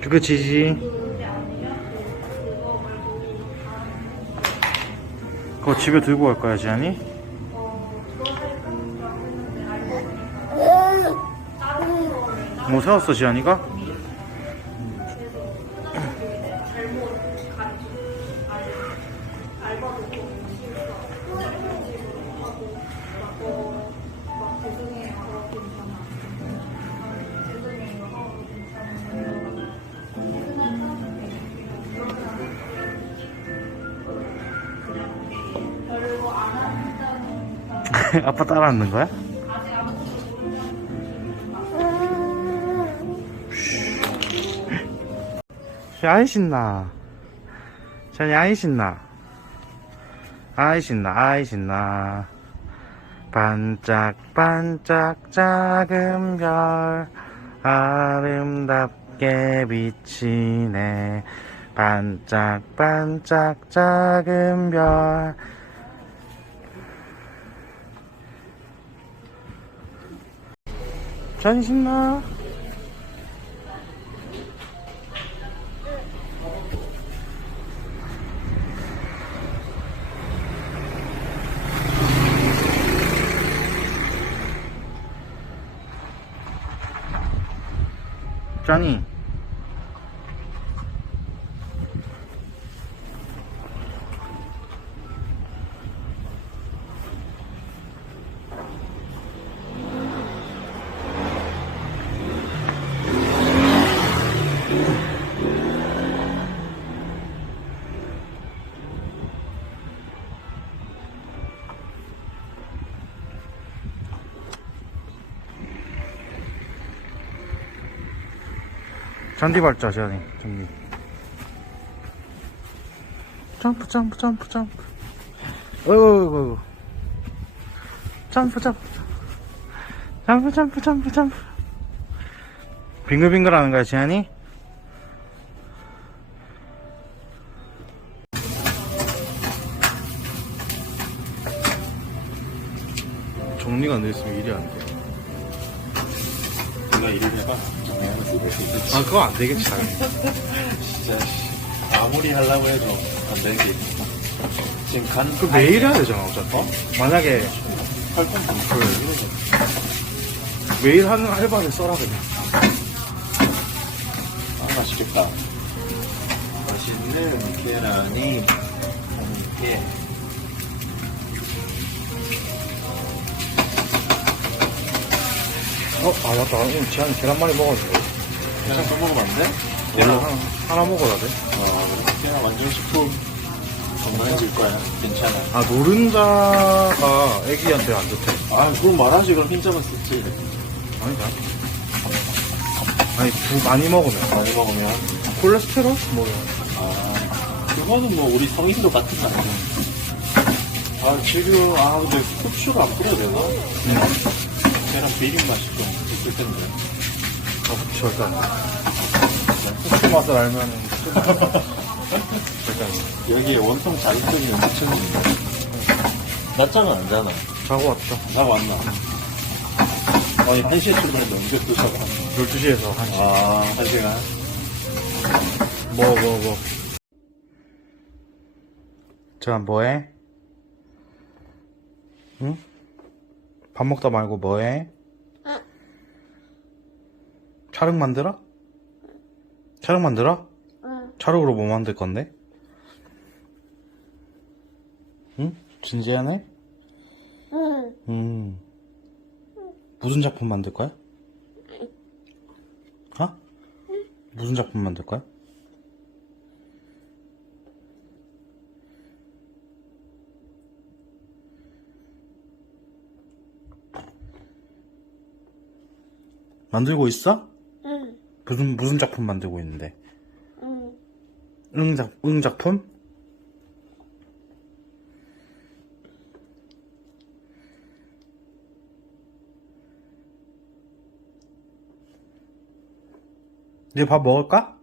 그거 지지. 그거 집에 들고 갈 거야, 지안이? 뭐 사왔어, 지안이가? 아빠 따라하는 거야? 아이 신나. 전이 아이 신나. 아이 신나, 아이 신나. 반짝반짝 작은 별 아름답게 비치네. 반짝반짝 작은 별. 전이 신나. 짠이 잔디 밟자 지안이 잔디 점프 점프 점프 점프. 어이구 어이구 어이구 점프 점프. 점프 점프 점프 점프. 빙글빙글 하는 거야 지안이? 정리가 안 돼 있으면 일이 안 돼. 내가 일을 해봐. 있겠지. 아, 그거 안 되겠지, 당연히. 진짜, 씨. 아무리 하려고 해도 안 있어. 지금 간, 그 매일 해야 되잖아, 어차피. 만약에 활동 방송을 이러면 매일 하는 알바를 써라, 그냥. 아, 맛있겠다. 맛있는 계란이 어, 아, 맞다. 오늘 지한이 계란말이 먹었는데. 계란 또 먹으면 안 돼? 원래 계란, 하나, 하나 먹어야 돼. 아, 계란 완전 식품 건강해질 거야. 괜찮아. 아, 노른자가 애기한테 안 좋대. 아, 그건 말하지. 그럼 흰자만 쓰지. 아니다. 아니, 부 많이 먹으면. 많이 먹으면. 콜레스테롤? 뭐, 아, 그거는 뭐 우리 성인도 같은 거 아니야. 아, 지금, 아, 근데 후추를 안 뿌려야 되나? 음. 계란 비린 맛이 좀 있을 텐데. 아, 후추 절대 안 돼. 후추 맛을 알면은. 절대 안 돼. 여기에 원통 자극적인 음식점이 있네. 낮잠은 안 자나? 자고 왔다. 자고 왔나? 아니, 1시에 출근했는데 언제 또 자고 왔나? 12시에서 1시. 아, 1시간? 뭐, 뭐, 뭐. 자, 뭐해? 응? 밥 먹다 말고 뭐해? 차륵 만들어? 차륵 만들어? 응. 차륵으로 뭐 만들 건데? 응? 진지하네? 응. 음. 무슨 작품 만들 거야? 어? 무슨 작품 만들 거야? 만들고 있어? 응. 무슨 무슨 작품 만들고 있는데? 응. 응작 응 작품? 이제 밥 먹을까?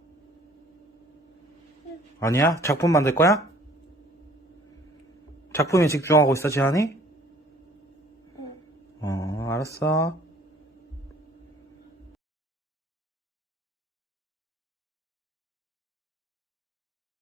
아니야? 작품 만들 거야? 작품에 집중하고 있어, 지한이? 어, 알았어.